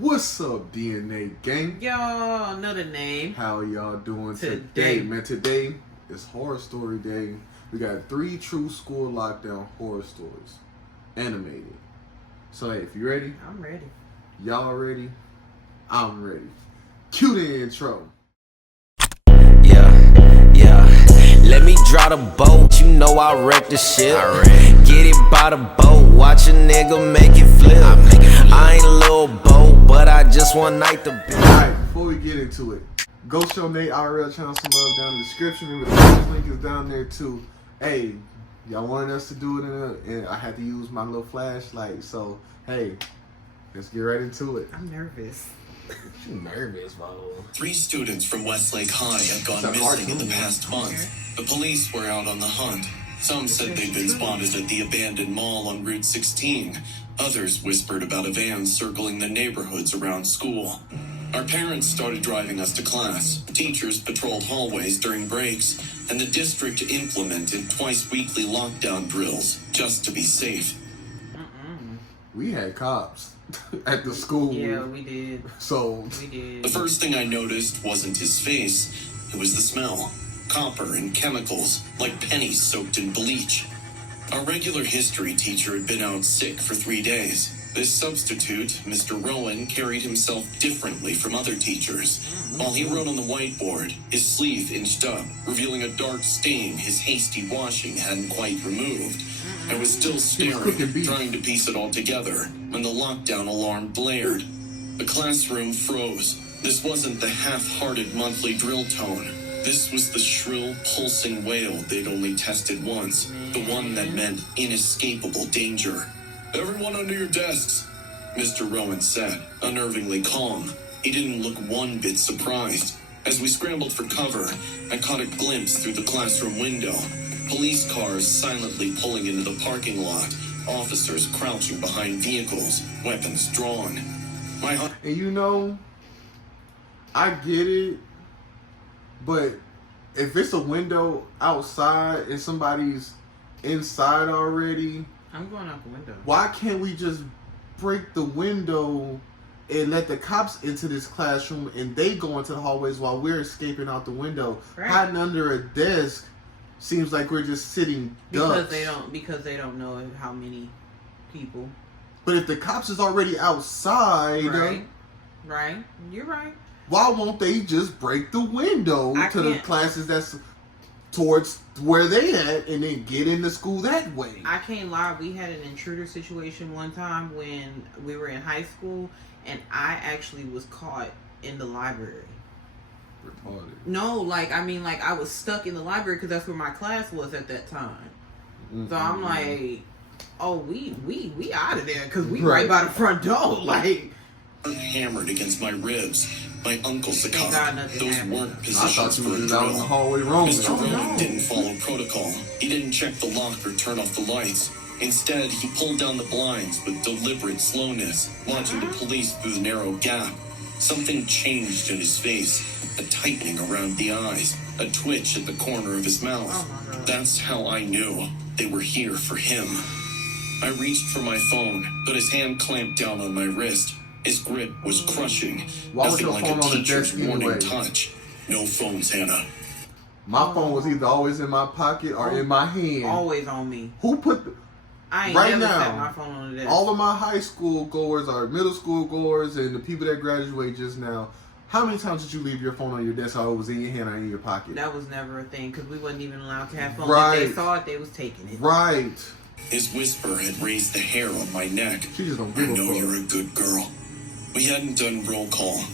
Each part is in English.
What's up, DNA gang? Y'all know the name. How y'all doing today? Man, today is Horror Story Day. We got 3 true school lockdown horror stories. Animated. So, hey, if you ready? I'm ready. Y'all ready? I'm ready. Cue the intro. Yeah. Let me draw the boat. You know I wreck the ship. Get it by the boat. Watch a nigga make it flip. I ain't a little boat, but I just one night to be. Alright, before we get into it, go show Nate IRL channel some love down in the description. Remember, the first link is down there too. Hey, y'all wanted us to do it, and I had to use my little flashlight. So, hey, let's get right into it. I'm nervous. You nervous, bro? 3 students from Westlake High had gone missing in the past month. The police were out on the hunt. Some said they'd been spotted at the abandoned mall on Route 16. Others whispered about a van circling the neighborhoods around school. Our parents started driving us to class. Teachers patrolled hallways during breaks, and the district implemented twice-weekly lockdown drills just to be safe. We had cops at the school. Yeah, we did. So We did. The first thing I noticed wasn't his face, it was the smell. Copper and chemicals, like pennies soaked in bleach. Our regular history teacher had been out sick for 3 days. This substitute, Mr. Rowan, carried himself differently from other teachers. While he wrote on the whiteboard, his sleeve inched up, revealing a dark stain his hasty washing hadn't quite removed. I was still staring, trying to piece it all together, when the lockdown alarm blared. The classroom froze. This wasn't the half-hearted monthly drill tone. This was the shrill, pulsing wail they'd only tested once, the one that meant inescapable danger. "Everyone under your desks," Mr. Rowan said, unnervingly calm. He didn't look one bit surprised. As we scrambled for cover, I caught a glimpse through the classroom window. Police cars silently pulling into the parking lot, officers crouching behind vehicles, weapons drawn. And you know, I get it, but if it's a window outside and somebody's inside already, I'm going out the window. why can't we just break the window and let the cops into this classroom and they go into the hallways while we're escaping out the window? Right. Hiding under a desk seems like we're just sitting ducks. Because they don't know how many people. But if the cops is already outside, Right. You're right. why won't they just break the window to the classes that's towards where they at and then get into school that way? I can't lie. We had an intruder situation one time when we were in high school, and I actually was caught in the library. Retarded. No, I was stuck in the library because that's where my class was at that time. So I'm like, oh, we out of there because we right by the front door. Like, Hammered against my ribs. My uncle succumbed. nothing Those happened. weren't I thought positions you for a was out in the drill. hallway roaming. Mr. Rowan didn't follow protocol. He didn't check the lock or turn off the lights. Instead, he pulled down the blinds with deliberate slowness, watching the police through the narrow gap. Something changed in his face, a tightening around the eyes, a twitch at the corner of his mouth. Oh my God. That's how I knew they were here for him. I reached for my phone, but his hand clamped down on my wrist. His grip was crushing. Why was Nothing your like phone a on the teacher's desk warning anyway? touch. No phones, Hannah. My phone was either always in my pocket or in my hand. always on me. Who put the, I ain't Right never now, set my phone on the desk. all of my high school goers or middle school goers and the people that graduate just now? How many times did you leave your phone on your desk or it was in your hand or in your pocket? That was never a thing because we wasn't even allowed to have phones. Right. If they saw it, they was taking it. Right. His whisper had raised the hair on my neck. She just don't I give a know fuck. you're a good girl. We hadn't done roll call.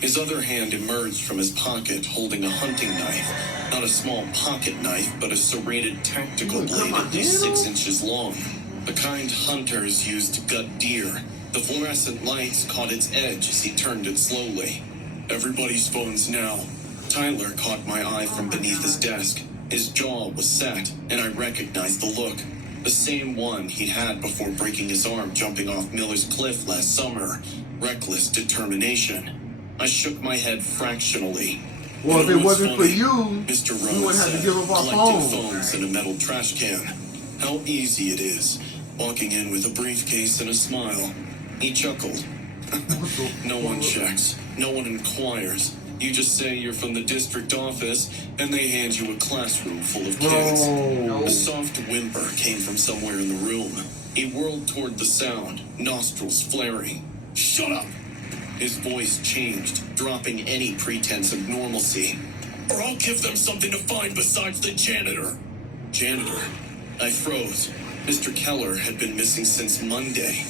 His other hand emerged from his pocket holding a hunting knife. Not a small pocket knife, but a serrated tactical blade at least 6 inches long. The kind hunters used to gut deer. The fluorescent lights caught its edge as he turned it slowly. Everybody's phones now. Tyler caught my eye from beneath his desk. His jaw was set, and I recognized the look. The same one he'd had before breaking his arm jumping off Miller's Cliff last summer. Reckless determination. I shook my head fractionally. Well, if You know it what's wasn't for funny? you, Mr. we Rowan wouldn't have to said, give up our collecting phones. phones in a metal trash can. How easy it is, walking in with a briefcase and a smile. He chuckled. No one checks. No one inquires. You just say you're from the district office, and they hand you a classroom full of kids. Bro. A soft whimper came from somewhere in the room. He whirled toward the sound, nostrils flaring. Shut up! His voice changed, dropping any pretense of normalcy. Or I'll give them something to find besides the janitor. Janitor. I froze. Mr. Keller had been missing since Monday.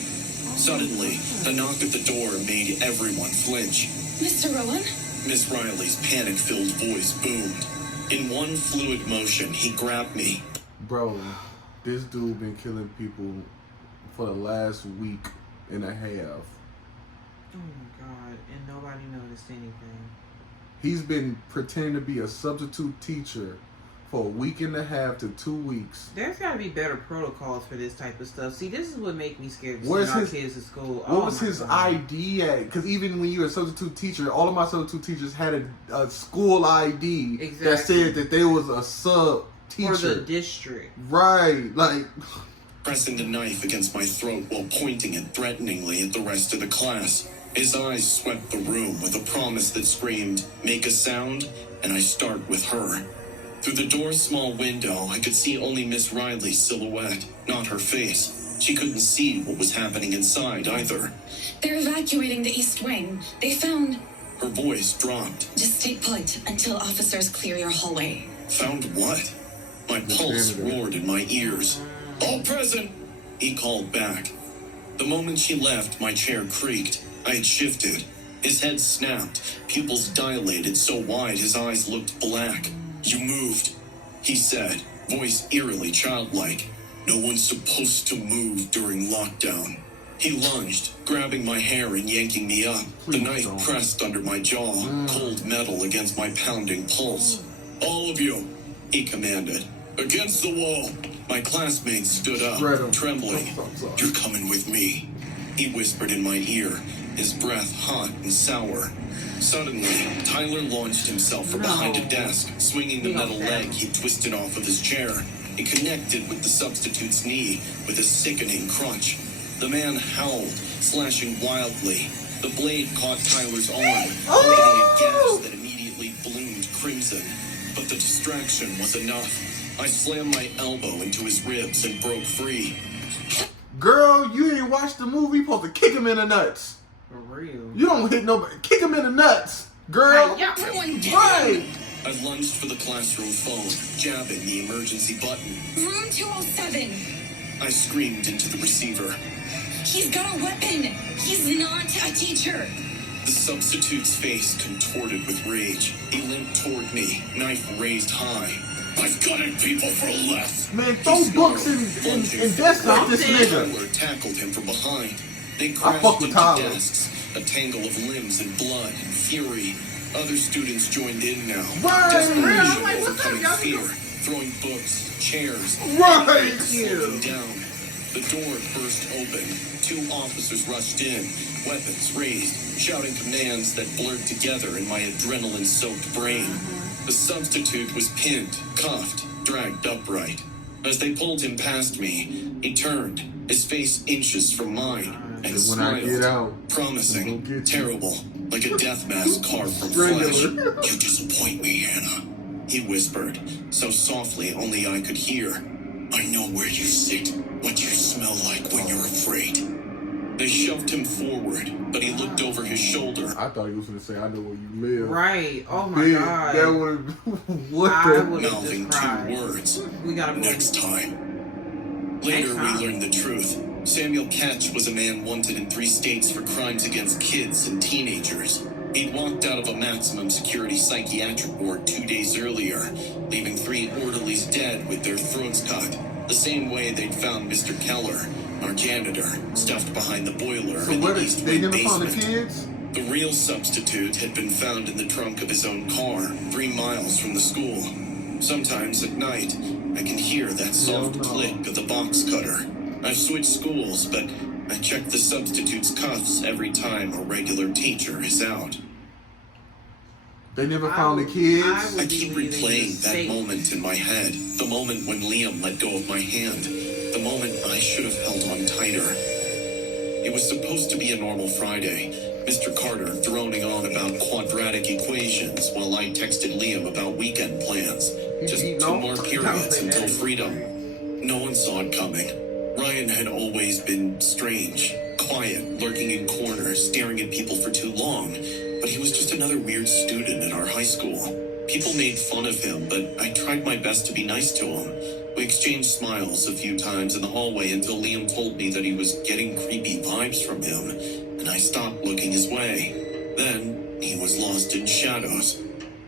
Suddenly, a knock at the door made everyone flinch. Mr. Rowan? Miss Riley's panic-filled voice boomed. In one fluid motion, he grabbed me. Bro, this dude been killing people for the last week and a half. Oh my God, and nobody noticed anything. He's been pretending to be a substitute teacher for a week and a half to 2 weeks. There's got to be better protocols for this type of stuff. See, this is what makes me scared to Where's send our his- kids to school. What was his ID at? Because even when you're a substitute teacher, all of my substitute teachers had a school ID that Exactly. said that they was a sub teacher. For the district. Right, like... Pressing the knife against my throat while pointing it threateningly at the rest of the class. His eyes swept the room with a promise that screamed, make a sound, and I start with her. Through the door's small window, I could see only Miss Riley's silhouette, not her face. She couldn't see what was happening inside either. They're evacuating the East Wing. They found... Her voice dropped. Just stay put until officers clear your hallway. Found what? My pulse roared in my ears. All present! He called back. The moment she left, my chair creaked. I had shifted. His head snapped, pupils dilated so wide his eyes looked black. You moved, he said, voice eerily childlike. No one's supposed to move during lockdown. He lunged, grabbing my hair and yanking me up. The knife pressed under my jaw, cold metal against my pounding pulse. All of you, he commanded. Against the wall. My classmates stood up, trembling. You're coming with me, he whispered in my ear, his breath hot and sour. Suddenly, Tyler launched himself from behind a desk, swinging the metal leg he twisted off of his chair. It connected with the substitute's knee with a sickening crunch. The man howled, slashing wildly. The blade caught Tyler's arm, creating a gash that immediately bloomed crimson. But the distraction was enough. I slammed my elbow into his ribs and broke free. Girl, you ain't watched the movie. You supposed to kick him in the nuts. For real. You don't hit nobody. Kick him in the nuts, girl. Everyone get Right. I lunged for the classroom phone, jabbing the emergency button. Room 207. I screamed into the receiver. He's got a weapon. He's not a teacher. The substitute's face contorted with rage. He limped toward me, knife raised high. I've got it, people, for less. Man, throw books and desks at this nigga. Tyler tackled him from behind. They fuck crashed with into Tyler. desks, a tangle of limbs and blood and fury. Other students joined in now. Right. Desperation Like, what's up, overcoming y'all? fear, throwing books, chairs, Right. slowing down. The door burst open. 2 officers rushed in, weapons raised, shouting commands that blurred together in my adrenaline-soaked brain. The substitute was pinned, cuffed, dragged upright. As they pulled him past me, he turned, his face inches from mine, and When smiled, I get out, I'm promising, gonna get you. terrible, like a death mask carved from Regular. flesh. You disappoint me, Hannah, he whispered, so softly only I could hear. I know where you sit, what you smell like when you're afraid. They shoved him forward, but he looked over his shoulder. I thought he was gonna say, "I know where you live." Right. Oh my Big, God. that would. What I the? would have Mouthing just cried. 2 words. We gotta move. Next time. Later, time. we learned the truth. Samuel Ketch was a man wanted in 3 states for crimes against kids and teenagers. He'd walked out of a maximum security psychiatric ward 2 days earlier, leaving 3 orderlies dead with their throats cut. The same way they'd found Mr. Keller, our janitor, stuffed behind the boiler So in what? the East They Wing never found the basement. kids. The real substitute had been found in the trunk of his own car, 3 miles from the school. Sometimes at night, I can hear that soft no. click of the box cutter. I've switched schools, but I check the substitute's cuffs every time a regular teacher is out. They never found the kids. I keep replaying that moment in my head. The moment when Liam let go of my hand. The moment I should have held on tighter. It was supposed to be a normal Friday. Mr. Carter droning on about quadratic equations while I texted Liam about weekend plans. Just 2 more periods until freedom. No one saw it coming. Ryan had always been strange, quiet, lurking in corners, staring at people for too long. But he was just another weird student in our high school. People made fun of him, but I tried my best to be nice to him. We exchanged smiles a few times in the hallway until Liam told me that he was getting creepy vibes from him, and I stopped looking his way. Then he was lost in shadows.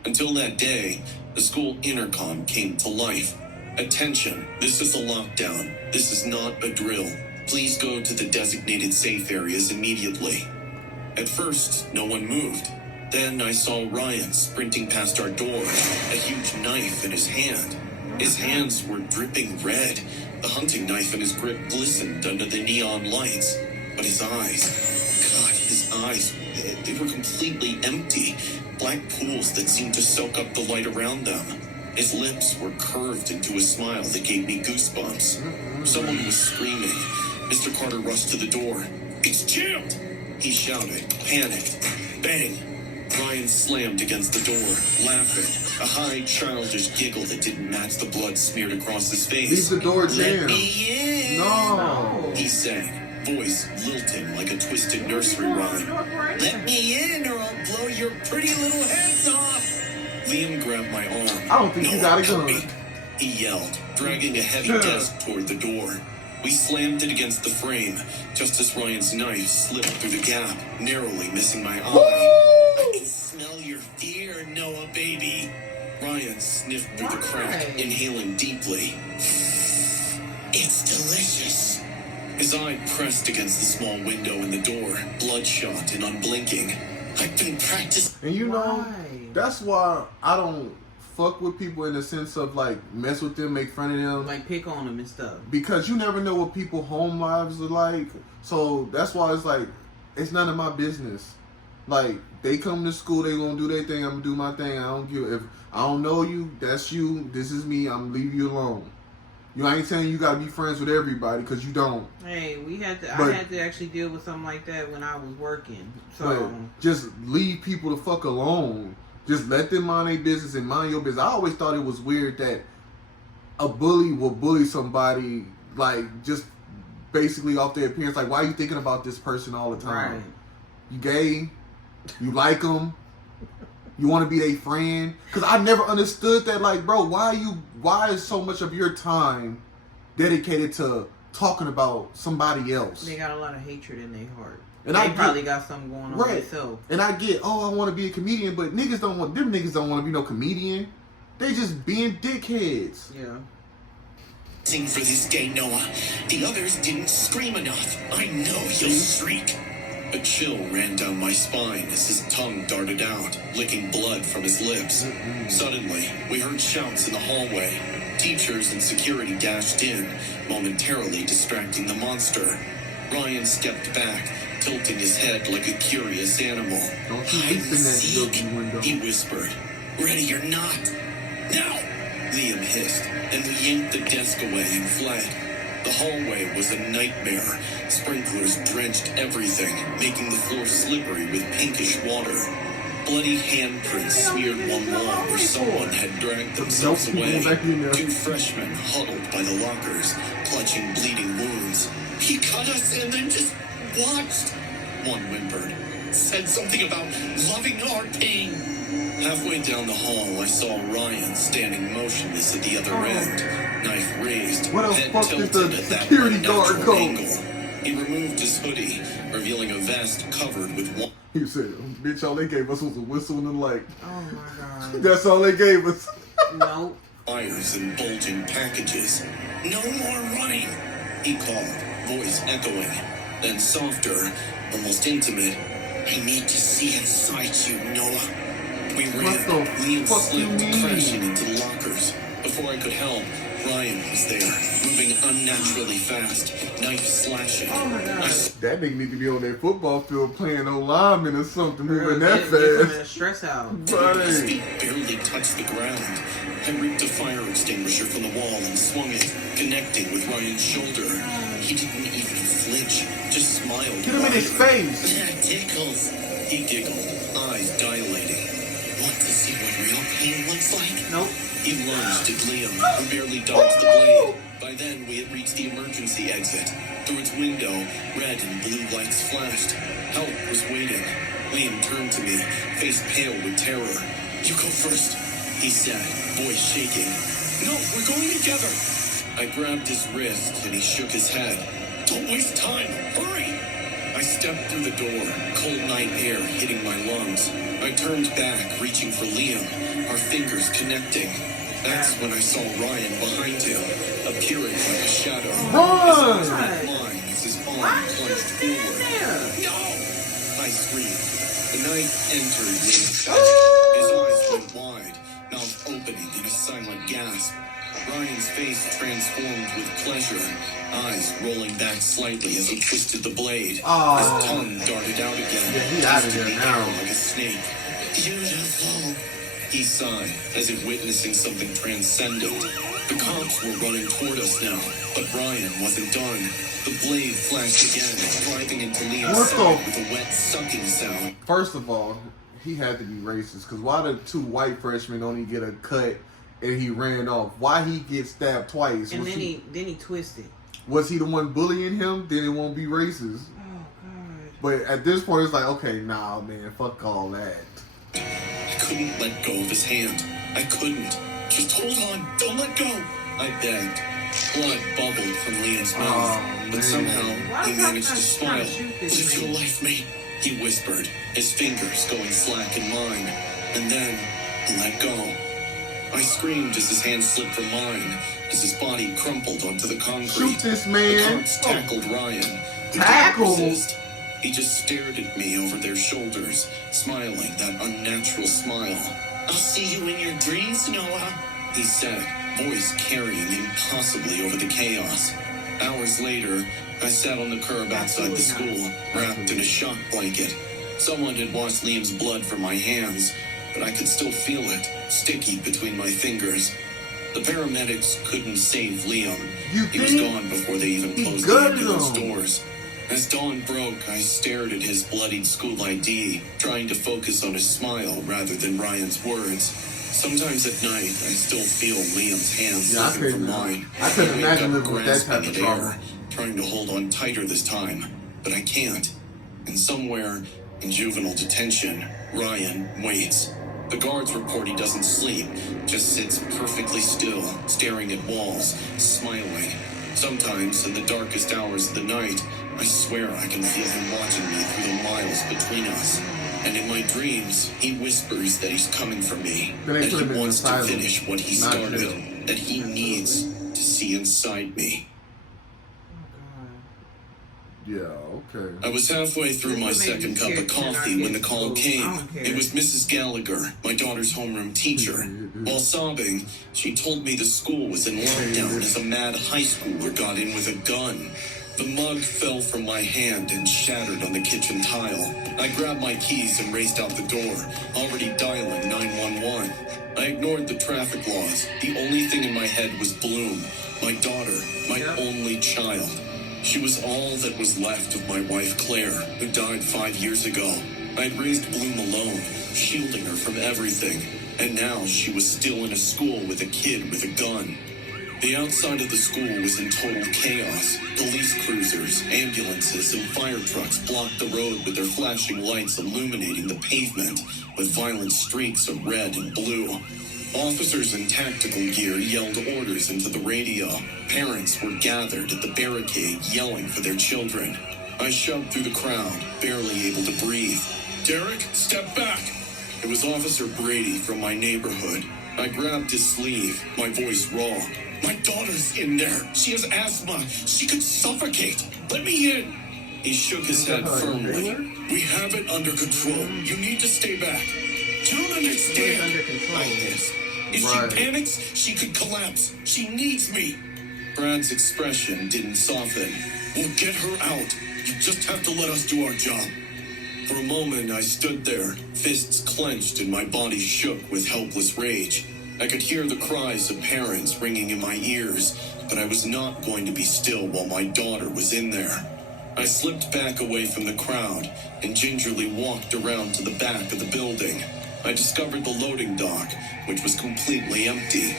Until that day, the school intercom came to life. Attention, this is a lockdown. This is not a drill. Please go to the designated safe areas immediately. At first, no one moved. Then I saw Ryan sprinting past our door, a huge knife in his hand. His hands were dripping red. The hunting knife in his grip glistened under the neon lights. But his eyes, they were completely empty. Black pools that seemed to soak up the light around them. His lips were curved into a smile that gave me goosebumps. Someone was screaming. Mr. Carter rushed to the door. "It's jammed!" he shouted, panicked. Bang! Ryan slammed against the door, laughing. A high, childish giggle that didn't match the blood smeared across his face. Leave the door "Let jammed. me in!" No. he sang, voice lilting like a twisted nursery rhyme. "Let me in or I'll blow your pretty little heads off!" Liam grabbed my arm. I don't think you got a gun. He yelled, dragging a heavy desk toward the door. We slammed it against the frame, just as Ryan's knife slipped through the gap, narrowly missing my eye. "I can smell your fear, Noah, baby." Ryan sniffed through the crack, inhaling deeply. "It's delicious." His eye pressed against the small window in the door, bloodshot and unblinking. "I've been practicing." And you know, Why? that's why I don't fuck with people in the sense of like mess with them, make fun of them. Like pick on them and stuff. Because you never know what people's home lives are like. So that's why it's like, it's none of my business. Like, they come to school, they gonna do their thing, I'm gonna do my thing. I don't give, if I don't know you, that's you, this is me, I'm gonna leave you alone. You ain't saying you gotta be friends with everybody, because you don't. Hey, I had to actually deal with something like that when I was working. So But just leave people the fuck alone. Just let them mind their business and mind your business. I always thought it was weird that a bully will bully somebody, like, just basically off their appearance. Like, why are you thinking about this person all the time? Right. You gay? You like them? You want to be their friend? Because I never understood that. Like, bro, why is so much of your time dedicated to talking about somebody else? They got a lot of hatred in their heart. And they probably got something going on themselves. And I get, I want to be a comedian, but niggas don't want to be no comedian. They just being dickheads. Yeah. Sing for this day, Noah. The others didn't scream enough. I know you'll shriek. A chill ran down my spine as his tongue darted out, licking blood from his lips. Suddenly, we heard shouts in the hallway. Teachers and security dashed in, momentarily distracting the monster. Ryan stepped back, tilting his head like a curious animal. Don't you "Hide leap and in that seek," guilty window. he whispered. "Ready or not. Now!" Liam hissed, and we yanked the desk away and fled. The hallway was a nightmare. Sprinklers drenched everything, making the floor slippery with pinkish water. Bloody handprints smeared one wall where someone had dragged themselves away. 2 freshmen huddled by the lockers, clutching bleeding wounds. "He cut us and then just watched," one whimpered. "Said something about loving our pain." Halfway down the hall, I saw Ryan standing motionless at the other end, knife raised, Where the head fuck did tilted the at that security guard unnatural go? angle. He removed his hoodie, revealing a vest covered with one. He said, bitch, all they gave us was a whistle and a light. Oh my god. That's all they gave us. Nope. Wires and bulging packages. "No more running," he called, voice echoing. Then softer, almost intimate. "I need to see inside you, Noah." We ran. What the Liam fuck you slipped, mean? crashing into the lockers. Before I could help, Ryan was there, moving unnaturally fast, knife slashing. Oh my god. That nigga need to be on that football field playing no lineman or something, moving that Get some of fast. that stress out. His Right. feet barely touched the ground. I ripped a fire extinguisher from the wall and swung it, connecting with Ryan's shoulder. He didn't even flinch, just smiled. Get him in his face. That tickles. He giggled, eyes dilating. Want to see what real pain looks like? Nope. He lunged at Liam, who barely dodged the blade. By then, we had reached the emergency exit. Through its window, red and blue lights flashed. Help was waiting. Liam turned to me, face pale with terror. You go first, he said, voice shaking. No, we're going together. I grabbed his wrist and he shook his head. Don't waste time, hurry! I stepped through the door, cold night air hitting my lungs. I turned back, reaching for Liam, our fingers connecting. That's when I saw Ryan behind him, appearing like a shadow. Run! His eyes went blind as his arm plunged forward. No! I screamed. The night entered Liam's chest. His eyes went wide, mouth opening in a silent gasp. Ryan's face transformed with pleasure, eyes rolling back slightly as he twisted the blade. Oh. His tongue darted out again, Yeah, he out of there twisting the now. air like a snake. Beautiful. He sighed, as if witnessing something transcendent. The cops were running toward us now, but Ryan wasn't done. The blade flashed again, driving into Liam's What side the- with a wet sucking sound. First of all, he had to be racist, because why the two white freshmen only get a cut and he ran off? Why he get stabbed twice? And was, then he twisted. was he the one bullying him? Then it won't be racist. Oh god. But at this point, it's like, okay, nah, man, fuck all that. I couldn't let go of his hand. I couldn't. Just hold on. Don't let go. I begged. Blood bubbled from Liam's mouth. Oh, but man. somehow, Why he is that managed to trying smile. to shoot this Live your man? life, mate. He whispered, his fingers going slack in mine. And then, he let go. I screamed as his hand slipped from mine, as his body crumpled onto the concrete. Shoot this The man. cops tackled Ryan. He Tackle? didn't resist. He just stared at me over their shoulders, smiling that unnatural smile. I'll see you in your dreams, Noah, he said, voice carrying impossibly over the chaos. Hours later, I sat on the curb outside the school, wrapped in a shock blanket. Someone had washed Liam's blood from my hands, but I could still feel it, sticky between my fingers. The paramedics couldn't save Liam. You He was think? gone before they even He closed the gutted ambulance him. doors. As dawn broke, I stared at his bloodied school ID, trying to focus on his smile rather than Ryan's words. Sometimes at night, I still feel Liam's hands Yeah, I slipping from couldn't- mine. I couldn't wake imagine up living with that type grasping of at trauma. air, trying to hold on tighter this time, but I can't. And somewhere in juvenile detention, Ryan waits. The guards report he doesn't sleep, just sits perfectly still, staring at walls, smiling. Sometimes, in the darkest hours of the night, I swear I can feel him watching me through the miles between us. And in my dreams, he whispers that he's coming for me, Then they that put he him in wants to asylum, finish what he not started, jail. that he needs to see inside me. Yeah, okay. I was halfway through You my made me second cup scared of to not coffee get when the to call school. I came. don't care. It was Mrs. Gallagher, my daughter's homeroom teacher. While sobbing, she told me the school was in lockdown as a mad high schooler got in with a gun. The mug fell from my hand and shattered on the kitchen tile. I grabbed my keys and raced out the door, already dialing 911. I ignored the traffic laws. The only thing in my head was Bloom, my daughter, my only child. She was all that was left of my wife Claire, who died 5 years ago. I'd raised Bloom alone, shielding her from everything, and now she was still in a school with a kid with a gun. The outside of the school was in total chaos. Police cruisers, ambulances, and fire trucks blocked the road with their flashing lights illuminating the pavement with violent streaks of red and blue. Officers in tactical gear yelled orders into the radio. Parents were gathered at the barricade yelling for their children. I shoved through the crowd, barely able to breathe. Derek, step back! It was Officer Brady from my neighborhood. I grabbed his sleeve, my voice raw. My daughter's in there. She has asthma. She could suffocate. Let me in. He shook his head firmly. We have it under control. You need to stay back. You don't understand. under control? I hissed. If Right. she panics, she could collapse. She needs me. Brad's expression didn't soften. We'll get her out. You just have to let us do our job. For a moment, I stood there, fists clenched and my body shook with helpless rage. I could hear the cries of parents ringing in my ears, but I was not going to be still while my daughter was in there. I slipped back away from the crowd and gingerly walked around to the back of the building. I discovered the loading dock, which was completely empty.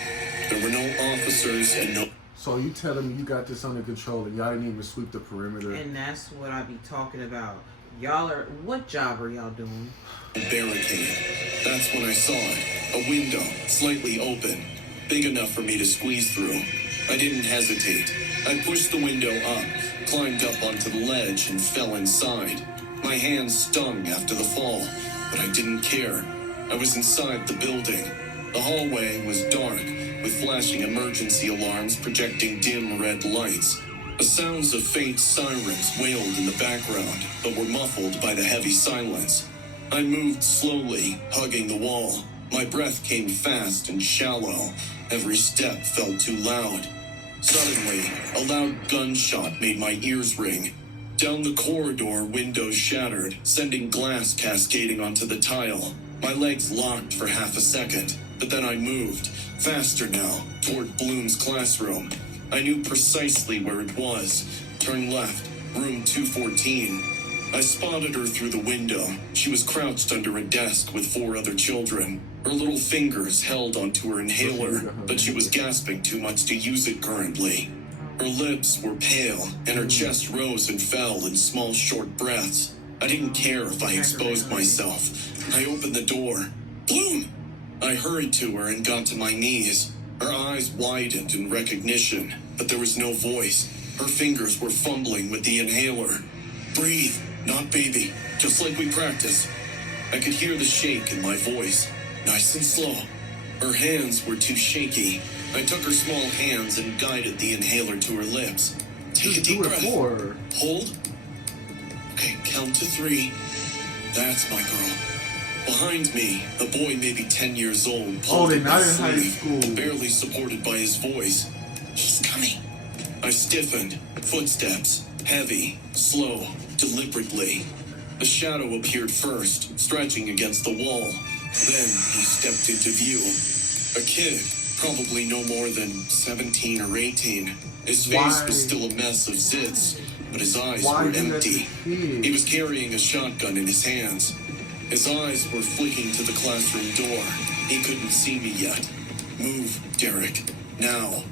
There were no officers and no... So you telling me you got this under control and y'all didn't even sweep the perimeter? And that's what I be talking about. Y'all are... What job are y'all doing? barricade. That's when I saw it. A window, slightly open, big enough for me to squeeze through. I didn't hesitate. I pushed the window up, climbed up onto the ledge, and fell inside. My hands stung after the fall, but I didn't care. I was inside the building. The hallway was dark, with flashing emergency alarms projecting dim red lights. The sounds of faint sirens wailed in the background, but were muffled by the heavy silence. I moved slowly, hugging the wall. My breath came fast and shallow. Every step felt too loud. Suddenly, a loud gunshot made my ears ring. Down the corridor, windows shattered, sending glass cascading onto the tile. My legs locked for half a second, but then I moved, faster now, toward Bloom's classroom. I knew precisely where it was. Turn left, room 214. I spotted her through the window. She was crouched under a desk with 4 other children. Her little fingers held onto her inhaler, but she was gasping too much to use it currently. Her lips were pale, and her chest rose and fell in small, short breaths. I didn't care if I exposed myself. I opened the door. Bloom! I hurried to her and got to my knees. Her eyes widened in recognition, but there was no voice. Her fingers were fumbling with the inhaler. Breathe, not baby, just like we practiced. I could hear the shake in my voice, nice and slow. Her hands were too shaky. I took her small hands and guided the inhaler to her lips. Take a deep breath. Hold. Okay, count to 3. That's my girl. Behind me, a boy maybe 10 years old, pulled at my sleeve, barely supported by his voice. He's coming. I stiffened. Footsteps. Heavy. Slow. Deliberately. A shadow appeared first, stretching against the wall. Then he stepped into view. A kid, probably no more than 17 or 18. His face was still a mess of zits, but his eyes were empty. He was carrying a shotgun in his hands. His eyes were flicking to the classroom door. He couldn't see me yet. Move, Derek. Now.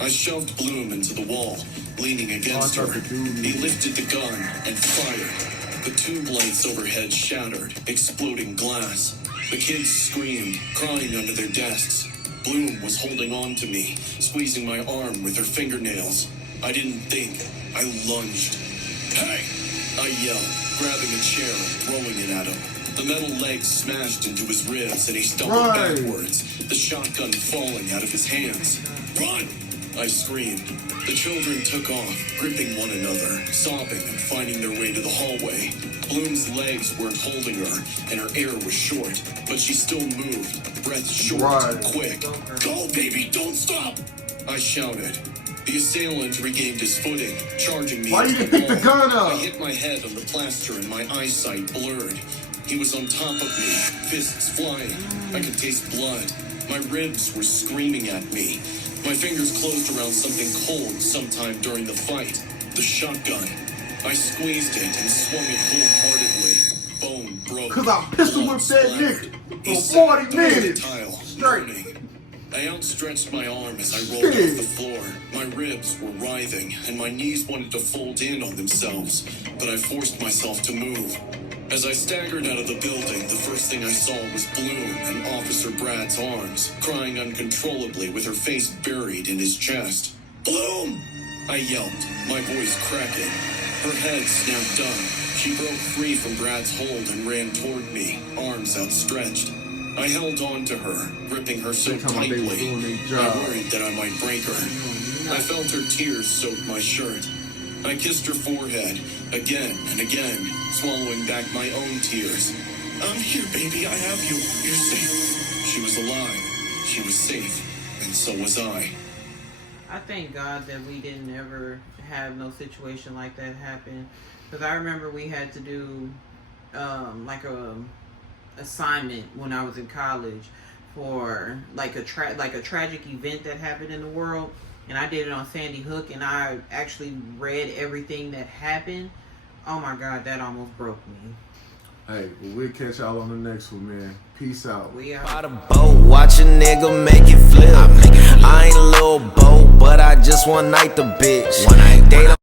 I shoved Bloom into the wall, leaning against her. He lifted the gun and fired. The tube lights overhead shattered, exploding glass. The kids screamed, crying under their desks. Bloom was holding on to me, squeezing my arm with her fingernails. I didn't think. I lunged. Hey! I yelled, grabbing a chair and throwing it at him. The metal legs smashed into his ribs and he stumbled backwards, the shotgun falling out of his hands. Run! I screamed. The children took off, gripping one another, sobbing and finding their way to the hallway. Bloom's legs weren't holding her, and her air was short, but she still moved, breath short and quick. Go, baby, don't stop! I shouted. The assailant regained his footing, charging me. Why you didn't pick the gun up? I hit my head on the plaster and my eyesight blurred. He was on top of me, fists flying. I could taste blood. My ribs were screaming at me. My fingers closed around something cold sometime during the fight. The shotgun. I squeezed it and swung it wholeheartedly. Bone broke. Cause I pistol whipped that nigga for 40 minutes straight. I outstretched my arm as I rolled off the floor. My ribs were writhing, and my knees wanted to fold in on themselves, but I forced myself to move. As I staggered out of the building, the first thing I saw was Bloom in Officer Brad's arms, crying uncontrollably with her face buried in his chest. Bloom! I yelped, my voice cracking. Her head snapped up. She broke free from Brad's hold and ran toward me, arms outstretched. I held on to her, gripping her so tightly. I worried that I might break her. I felt her tears soak my shirt. I kissed her forehead, again and again, swallowing back my own tears. I'm here, baby, I have you. You're safe. She was alive. She was safe. And so was I. I thank God that we didn't ever have no situation like that happen. Because I remember we had to do like a assignment when I was in college for like a tragic event that happened in the world, and I did it on Sandy Hook, and I actually read everything that happened. Oh my God, that almost broke me. Hey, well, we'll catch y'all on the next one, man. Peace out. We out. By the boat, watch a nigga make it flip. I ain't a little boat, but I just one night the bitch.